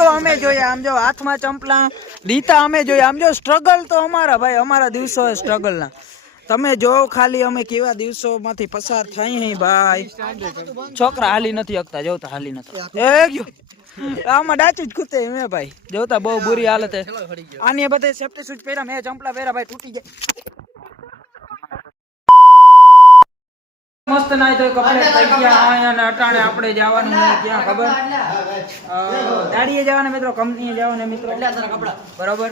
તો અમે જોઈએ, આમ જો હાથમાં ચંપલા દીતા અમે જોઈએ, આમ જો સ્ટ્રગલ તો અમારા ભાઈ, અમારા દિવસો સ્ટ્રગલ ના તમે જો ખાલી અમે કેવા દિવસો માંથી પસાર થઈ ભાઈ. છોકરા હાલી નથી શકતા, જોતા હાલી નથી આમાં ડાચી જ ખૂતે મેં ભાઈ, જોતા બહુ બુરી હાલત હે. આની બધે સેફ્ટી શૂઝ પહેર્યા, મેં ચંપલા પહેર્યા ભાઈ, તૂટી જાય મસ્ત નાઈ તો કપડે થઈ ગયા. અહીંયા અટાણે આપણે જવાનું હોય ક્યાં ખબર, દાડીએ જવાના મિત્રો, કંપનીએ જવાના મિત્રો, બરોબર.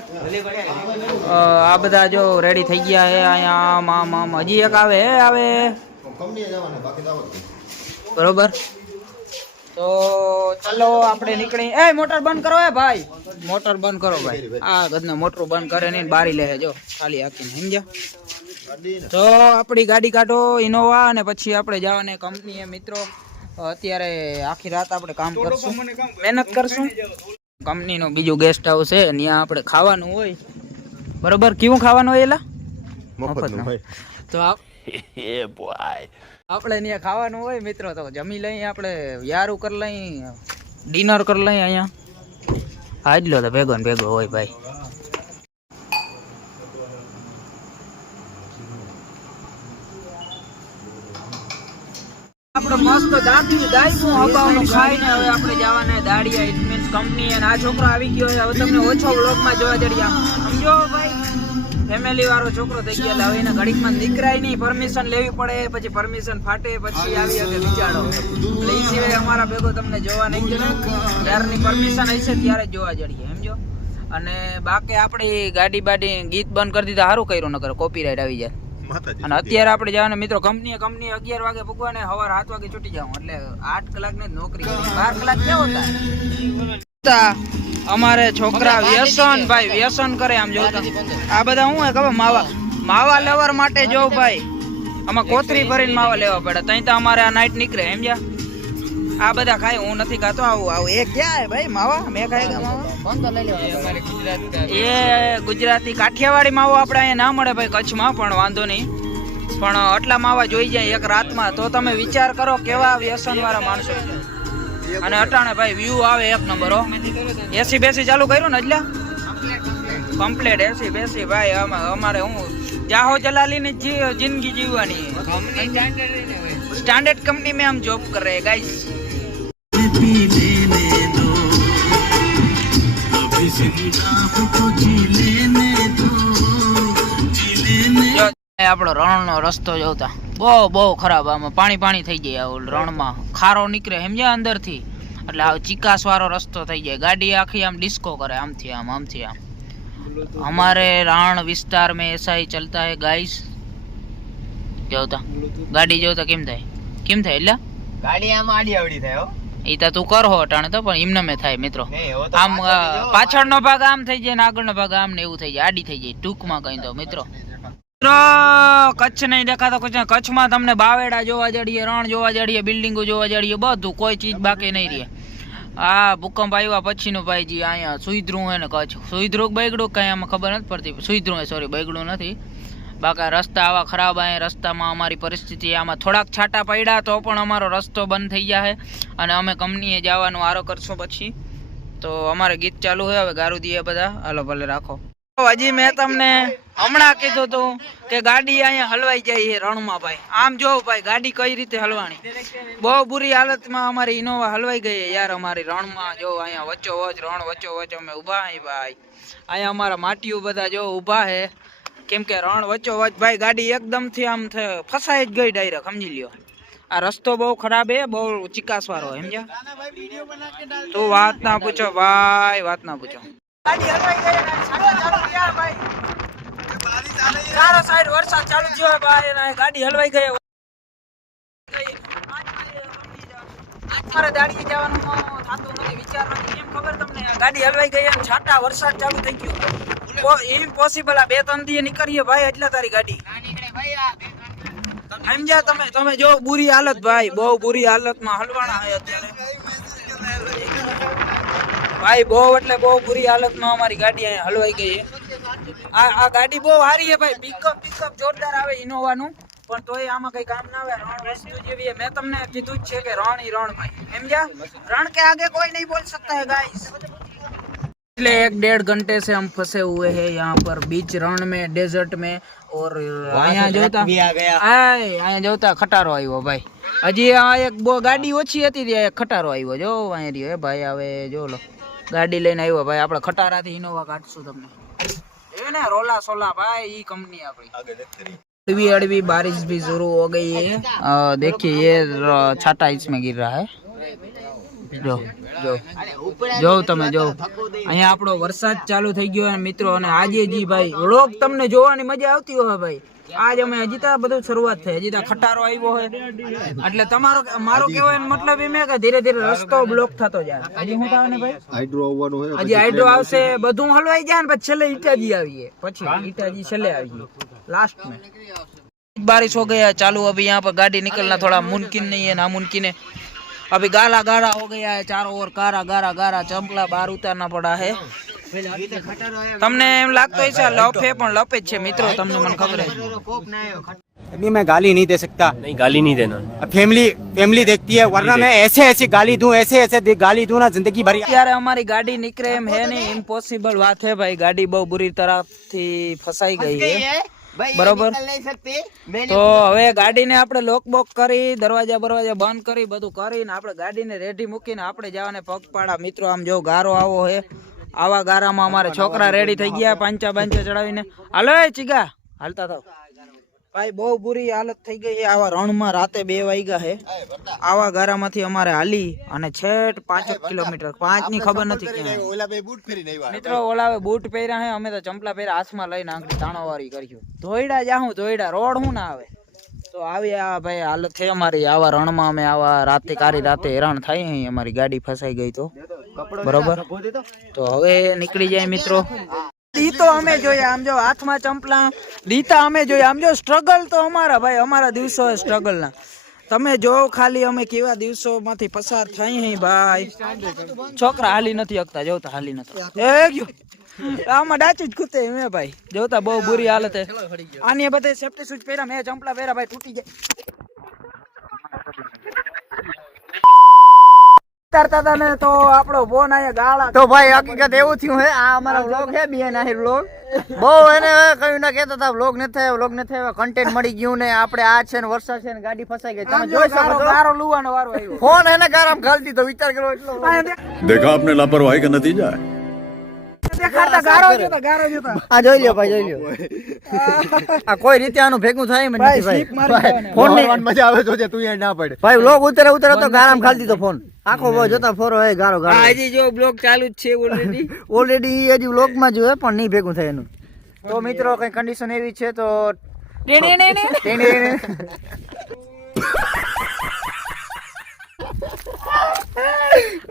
આ બધા જો રેડી થઈ ગયા હે. અહીંયા હજી એક આવે બરોબર. તો ચલો આપણે નીકળી. એ મોટર બંધ કરો હે ભાઈ, મોટર બંધ કરો ભાઈ. આ ગદનો મોટર બંધ કરે નહીં, બારી લે જો ખાલી આખીને, સમજ્યા. તો આપણી ગાડી કાઢો ઇનોવા, અને પછી આપણે જવાને કંપનીએ મિત્રો. અત્યારે આખી રાત આપણે કામ કરશું, મહેનત કરશું. કંપનીનું બીજું ગેસ્ટ હાઉસ છે, ત્યાં આપણે ખાવાનું હોય બરોબર. કેવું ખાવાનું હોય એલા? મફતનું હોય. તો આપણે ત્યાં ખાવાનું હોય મિત્રો, તો જમી લઈ, આપણે યારું કરી લઈ, ડિનર કરી લઈ અહીંયા. આજ લો તો ભેગો ને ભેગો હોય ભાઈ. આપણે મસ્ત દાઈશું હબાવનું ખાઈને હવે આપણે જવાના દાડિયા, ઇટ મીન્સ કંપની. અને આ છોકરો આવી ગયો છે, હવે તમને ઓછો વ્લોગમાં જોવા જડ્યા, સમજો ભાઈ. ફેમિલી વાળો છોકરો થઈ ગયો, હવે એને ઘડીકમાં નીકળાય નહીં, પરમિશન લેવી પડે, પછી પરમિશન ફાટે, પછી આવી શકે વિચારો. એટલે એ સિવાય અમારા ભેગો તમને જોવા નહીં જડે, ત્યારની પરમિશન હશે ત્યારે જોવા જડીએ, સમજો. અને બાકી આપણી ગાડી બાડી ગીત બંધ કરી દીધા, સારું કર્યું, નકર કોપીરાઈટ આવી જાય. અને અત્યારે આપણે જવાના મિત્રો કંપની 11 વાગે પૂગવાને, સવાર 7 વાગે છૂટી જાવ, એટલે 8 કલાકની નોકરી, 12 કલાક ક્યાં હોતા. અમારે છોકરા વ્યસન ભાઈ, વ્યસન કરે. આમ જોતા આ બધા શું હોય ખબર, માવા લેવર માટે જો ભાઈ, આમાં કોથરી ભરીને માવા લેવા પડે, તઈ તો અમારે આ નાઈટ નીકળે, સમજ્યા. આ બધા ખાય, હું નથી ખાતો. આવું એ ક્યાં હે ભાઈ માવા? મેં ખાય માવા, એ ગુજરાતી કાઠિયાવાડી માવો આપણે અહીંયા ના મળે ભાઈ કચ્છમાં, પણ વાંધો નહીં. પણ આટલા માવા જોઈ જાય એક રાતમાં, તો તમે વિચાર કરો કેવા વ્યસન વાળા માણસો છે. અને અટાણે ભાઈ વ્યૂ આવે એક નંબર હો. એસી બેસી ચાલુ કર્યું ને એટલે કમ્પ્લીટ એસી બેસી ભાઈ. અમારે હું જાહો જલાલી ની જિંદગી જીવવાની. स्टैंडर्ड कंपनी में हम जॉब कर रहे हैं गाइस. આપણો રણનો રસ્તો જોતા બહુ ખરાબ, આમાં પાણી થઈ જાય. રણમાં ખારો નીકળે સમજ્યા અંદરથી, એટલે આ ચીકાસ વાળો રસ્તો થઈ જાય. ગાડી આખી આમ ડિસ્કો કરે, આમથી આમ. हमारे रण विस्तार में ऐसा ही चलता है गाइस. જોતા ગાડી જોતા કેમ થાય એટલે ગાડી આમ આડી આવડી થાય હો. ઈ તો તું કર હો અટાણે તો, પણ એમને થાય મિત્રો. આમ પાછળનો ભાગ આમ થઈ જાય ને આગળનો ભાગ આમ ને એવું થઈ જાય, આડી થઈ જાય ટૂંકમાં કઈ તો મિત્રો. કચ્છ નહીં દેખાતો. કચ્છમાં તમને બાવેડા જોવા જડીએ, રણ જોવા જડીએ, બિલ્ડિંગો જોવા જડીએ, બધું કોઈ ચીજ બાકી નહીં રહે. આ ભૂકંપ આવ્યા પછીનું ભાઈજી અહીંયા સુઈધરું હે ને કચ્છ. સુઈધરું બગડું કઈ આમાં ખબર નથી પડતી. સુઈધરું સોરી બગડું નથી. બાકી રસ્તા આવા ખરાબ. અહીંયા રસ્તામાં અમારી પરિસ્થિતિ, આમાં થોડાક છાંટા પડ્યા તો પણ અમારો રસ્તો બંધ થઈ જાય. અને અમે કંપનીએ જવાનું આરો કરશો પછી. તો અમારે ગીત ચાલુ હોય, હવે ગારું દઈએ બધા. હાલો ભલે રાખો. હજી મેં તમને હમણાં કીધું હતું કે ગાડી અહીંયા હલવાઈ જાય રણમાં ભાઈ. આમ જો ભાઈ ગાડી કઈ રીતે હલવાની, બહુ બુરી હાલતમાં અમારી ઇનોવા હલવાઈ ગઈ યાર. અમારી રણમાં જો અહીંયા વચ્ચોવચ રણ વચ્ચોવચ અમે ઊભા હે ભાઈ. અહીંયા અમારા માટીઓ બધા જો ઊભા હે, કેમ કે રણ વચ્ચોવચ ભાઈ ગાડી એકદમ થી આમ ફસાઈ જ ગઈ ડાયરેક્ટ, સમજી લ્યો. આ રસ્તો બહુ ખરાબ હે, બહુ ચિકાસ વાળો, સમજ્યા. તું વાત ના પૂછો ભાઈ, વાત ના પૂછો. ગાડી હલવાઈ ગઈ, ચાલુ ગયા ભાઈ. ચારો સાઈડ વરસાદ ચાલુ થયો ભાઈ, અને ગાડી હલવાઈ ગઈ. મારે દાડીએ જવાનું થાતું નથી, વિચાર નથી. કેમ ખબર તમને, ગાડી હલવાઈ ગઈ અને છાંટા વરસાદ ચાલુ થઈ ગયો. ઇમ્પોસિબલ. આ 2-3 દી નીકળીએ ભાઈ, એટલે તારી ગાડી સમજ્યા તમે જો. બુરી હાલત ભાઈ, બહુ બુરી હાલતમાં હલવાના છે અત્યારે ભાઈ. બહુ એટલે બહુ બુરી હાલતમાં અમારી ગાડી અહીંયા હલવાઈ ગઈ. આ ગાડી બહુ સારી છે ભાઈ. પિકઅપ જોરદાર આવે ઇનોવાનું, પણ તોય આમાં કઈ કામ ના આવે. રણ વસ્તુ જેવી મેં તમને કીધું જ છે કે રણ ભાઈ, સમજ્યા. રણ કે આગે કોઈ નહીં બોલ सकता है गाइस. पिछले 1-1.5 घंटे से हम फंसे हुए हैं यहाँ पर बीच रण में, डेजर्ट में। और અહીંયા જોતા અહીંયા જોતા ખટારો આવ્યો ભાઈ. હજી આ એક ગાડી ઓછી હતી ત્યાં એક ખટારો આવ્યો. જો અહીંયા રહ્યો એ ભાઈ. હવે જો લો ગાડી લઈને આવ્યો ભાઈ. આપણે ખટારાથી ઇનોવા કાઢશું તમને. એ ને રોલા સોલા ભાઈ, ઈ કંપની આપણી. अड़वी अड़वी बारिश भी शुरू हो गई है. देखिए ये छाटा इसमें गिर रहा है. જો જો જો તમે જો અહીંયા આપણો વરસાદ ચાલુ થઈ ગયો મિત્રો. અને આજે જી ભાઈ વ્લોગ તમને જોવાની મજા આવતી હોય ભાઈ. આજ અમે હજી તો બધું શરૂઆત થઈ, હજી તો ખટારો આવ્યો હોય એટલે તમારો મારો કહેવાનો મતલબ એમ કે ધીરે ધીરે રસ્તો બ્લોક થતો જાય. હજી શું થાય ને ભાઈ, હાઇડ્રો આવવાનું છે. હજી હાઇડ્રો આવશે, બધું હલવાઈ જાય ને પછી છેલ્લે ઈટાજી આવીએ. પછી ઈટાજી છેલ્લે આવીએ लास्ट में. बारिश हो गया चालू. अभी यहाँ पर गाड़ी निकलना थोड़ा मुमकिन नहीं है, नामुमकिन है. अभी गाला गाड़ा हो गया है चारों ओर. गारा गारा गारा चंपला बाहर उतारना पड़ा है. તમને એમ લાગતો હશે લપે પણ લપે જ છે મિત્રો. તમને મને ખબર है. अभी मैं गाली नहीं दे सकता. नहीं गाली नहीं देना. फैमिली देखती है, वरना मैं ऐसे ऐसे गाली दूं, ऐसे गाली दूं ना जिंदगी भर. यार हमारी गाड़ी निकले एम है नहीं, इम्पॉसिबल बात है भाई. गाड़ी बहुत बुरी तरह થી ફસાઈ ગઈ है બરોબર. તો હવે ગાડીને આપણે લોક બોક કરી, દરવાજા બંધ કરી, બધું કરીને આપણે ગાડીને રેડી મૂકીને આપણે જવાને પગપાળા. મિત્રો આમ જો ગારો આવો હે. આવા ગારામાં અમારે છોકરા રેડી થઈ ગયા પાંચા બાંચા ચડાવીને. હાલો એ ચીગા હાલતા થાવ ભાઈ. બહુ બુરી હાલત થઈ ગઈ. આવા રણમાં રાતે 2 વાગ્યા હે. આવા ગારામાંથી અમારે હાલી અને છેટ 5 કિલોમીટર, 5 ની ખબર નથી ક્યાં. મિત્રો ઓલાવે બૂટ પહેર્યા હે, અમે તો ચંપલા પહેર્યા, હાથમાં લઈને આંગળી તાણોવારી કર્યું. ધોઈડા જાહું ધોઈડા, રોડ હું ના આવે. તો આવી આ ભાઈ હાલત થઈ અમારી. આવા રણમાં અમે આવા રાતે કારી રાતે હેરાન થાય. અહીં અમારી ગાડી ફસાઈ ગઈ તો બરોબર. તો હવે નીકળી જાય મિત્રો. તો અમે જોયા આમ જો હાથમાં ચંપલા લીધા અમે જોયા આમ જો. સ્ટ્રગલ તો અમારા ભાઈ, અમારા દિવસો સ્ટ્રગલ ના તમે જો ખાલી અમે કેવા દિવસો માંથી પસાર થઈ હી ભાઈ. છોકરા હાલી નથી શકતા, જોતા હાલી નથી. આમાં ડાચી જ કૂતે મેં ભાઈ, જોતા બહુ બુરી હાલત હે. આની બધે સેફ્ટી શૂઝ પહેર્યા, મેં ચંપલા પહેર્યા ભાઈ, તૂટી જાય. ઉતારતા ને તો આપણો ફોન આયા ગાળા. તો ભાઈ હકીકત એવું થયું હે, આ અમારો વ્લોગ હે બીએન આહિર વ્લોગ. બહુ એને કયું ના કહેતા હતા વ્લોગ નથી આવ્યો, કન્ટેન્ટ મળી ગયું ને. આપણે આ છે ને વરસાદ છે ને ગાડી ફસાઈ ગઈ. તમે જોઈ શકો છો ગારો લુવાનો વારો આવ્યો. ફોન એને ગારામ ખાલી દીધો. વિચાર કરો એટલો. देखा आपने लापरवाही का नतीजा है. દેખાડતા ગારો જોતા. આ જોઈ લ્યો ભાઈ, જોઈ લ્યો. આ કોઈ રીતે આનું ભેગું થાય મને નથી ભાઈ. ફોન ની મજા આવે તો તું યાર ના પડે ભાઈ. વ્લોગ ઉતરે તો ગારામ ખાલી દીધો ફોન. આખો બહુ જોતા ફોરો હે ગારો ગારો. હજી જો બ્લોગ ચાલુ જ છે ઓલરેડી હજી વ્લોગ માં જોયે પણ નહીં ભેગું થાય એનું. તો મિત્રો કઈ કન્ડિશન એવી છે તો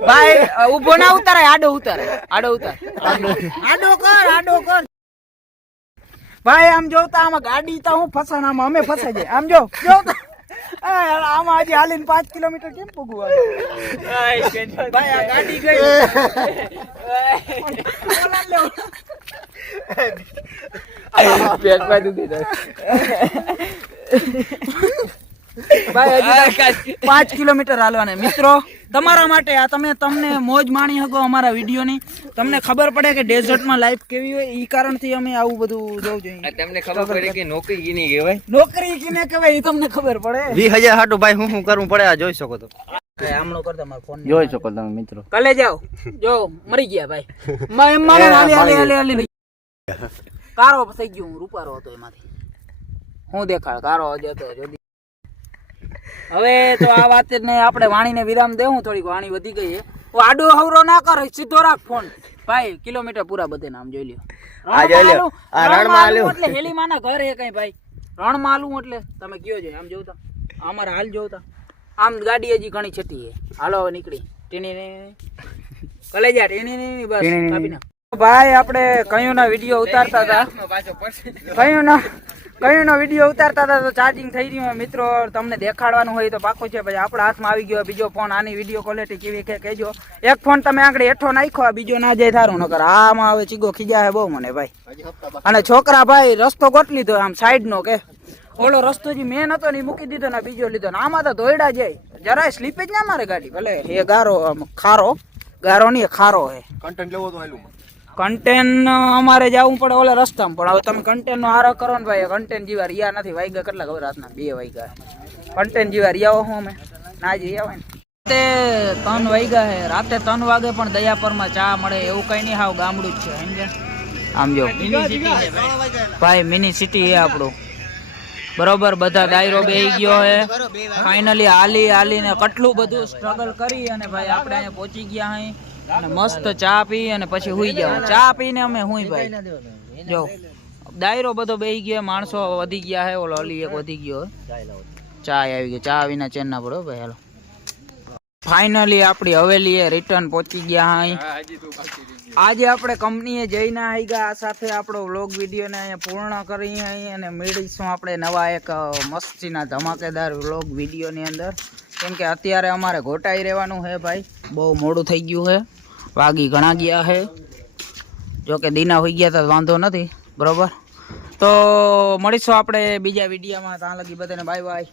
ભાઈ ઉભો ના ઉતારે, આડો ઉતાર. આડો કર ભાઈ. આમ જોતા આમાં ગાડી તો હું ફસાણામાં અમે ફસાઈ જાય. આમ જો આમાં હજી હાલીને 5 કિલોમીટર કેમ પૂગવું ભાઈ? આ ગાડી ગઈ ભાઈ. હજી 5 કિલોમીટર હાલવાના મિત્રો. તમારા માટે આ તમને મોજ માણી શકો અમારા વિડીયો ની. તમને ખબર પડે કે ડેઝર્ટમાં લાઈફ કેવી હોય. ઈ કારણથી અમે આવું બધું જોવું જોઈએ. તમને ખબર પડે કે નોકરી કીને કહેવાય, નોકરી કીને કહેવાય એ તમને ખબર પડે. 20,000 હાટું ભાઈ હું કરવું પડે આ જોઈ શકો તો. આમણો કર તમારો ફોન જોઈ શકો તમે મિત્રો. કલે જાઓ જો મરી ગયા ભાઈ. મારે કારો થઈ ગયો. હું રૂપારો હતો એમાંથી. હું દેખાડ કારો જતો જોદી. હવે તો આ વાત ને આપણે વાણીને વિરામ દેવું. થોડીક વાણી વધી ગઈ છે. આડો હવરો ના કર, સીધો રાખ ફોન ભાઈ. કિલોમીટર પૂરા બધે નામ જોઈ લ્યો. એટલે હેલીમાના ઘર હે કઈ ભાઈ. રણમાં આલું એટલે તમે કયો છો. આમ જોતા અમારા હાલ જોતા આમ ગાડી હજી ઘણી છેટી છે. હાલો હવે નીકળી ટીની કલેજા ટીની બસ કાપી નાખ. ભાઈ આપણે કયું ના વિડીયો ઉતારતા હતા, કયું વિડીયો ઉતારતા હતા તો ચાર્જિંગ થઈ રહ્યું મિત્રો. તમને દેખાડવાનું હોય તો પાકો છે ભાઈ. આપણા હાથમાં આવી ગયો બીજો ફોન. આની વિડીયો ક્વોલિટી કેવી કે કહેજો. એક ફોન તમે આગળ હેઠો નાખો, બીજો ના જાય થારું નકર. આમાં હવે ચીગો ખીજા હે બહુ મને ભાઈ. અને છોકરા ભાઈ રસ્તો ગોટ લીધો આમ સાઈડ નો. કે ઓલો રસ્તો જે મેન હતો ને મૂકી દીધો ને બીજો લીધો ને. આમાં તો ધોઈડા જાય, જરાય સ્લીપ જ ના મારે ગાડી. ભલે એ ગારો ખારો, ગારો નહીં ખારો હે. કન્ટેન્ટ લેવો તો હાલું. કન્ટેન અમારે જવું પડે ઓલા રસ્તામાં, પણ હવે તમે કન્ટેન નો હારો કરો ને ભાઈ, કન્ટેન જેવા રિયા નથી. વાગ્યા કેટલા ખબર રાતના 2 વાગ્યા. કન્ટેન જેવા રિયા હું અમે ના જ રિયા હોય ને તે 3 વાગ્યા હે. રાતે 3 વાગે પણ દયાપરમાં ચા મળે એવું કઈ નહીં, હાવ ગામડું જ છે સમજે. આમ જો ભાઈ મિની સિટી હે આપણું બરોબર. બધા ડાયરો બેહી ગયો હે ફાઇનલી. હાલીને કેટલું બધું સ્ટ્રગલ કરી અને ભાઈ આપણે અહીંયા પહોંચી ગયા હઈ અને મસ્ત ચા પી અને પછી હુઈ જાવ. ચા પીને અમે હુઈ ભાઈ જો ડાયરો બધો બેહી ગયો, માણસો વધી ગયા હે. ઓલો અલી એક વધી ગયો, ચા આવી ગઈ. ચા વિના ચેન ના પડો ભાઈ. હાલો ફાઇનલી આપણી હવેલીએ રિટર્ન પહોંચી ગયા હઈ. આજે આપણે કંપનીએ જઈને આવી ગયા. આ સાથે આપણો વ્લોગ વિડીયોને અહીંયા પૂર્ણ કરી અહીં અને મળીશું આપણે નવા એક મસ્તીના ધમાકેદાર વ્લોગ વિડીયોની અંદર. કેમ કે અત્યારે અમારે ઘોટાઈ રહેવાનું છે ભાઈ, બહુ મોડું થઈ ગયું છે. વાગી ઘણા ગયા છે, જોકે દીના હોઈ ગયા તો વાંધો નથી બરોબર. તો મળીશું આપણે બીજા વિડીયોમાં. ત્યાં લગી બધાને બાય બાય.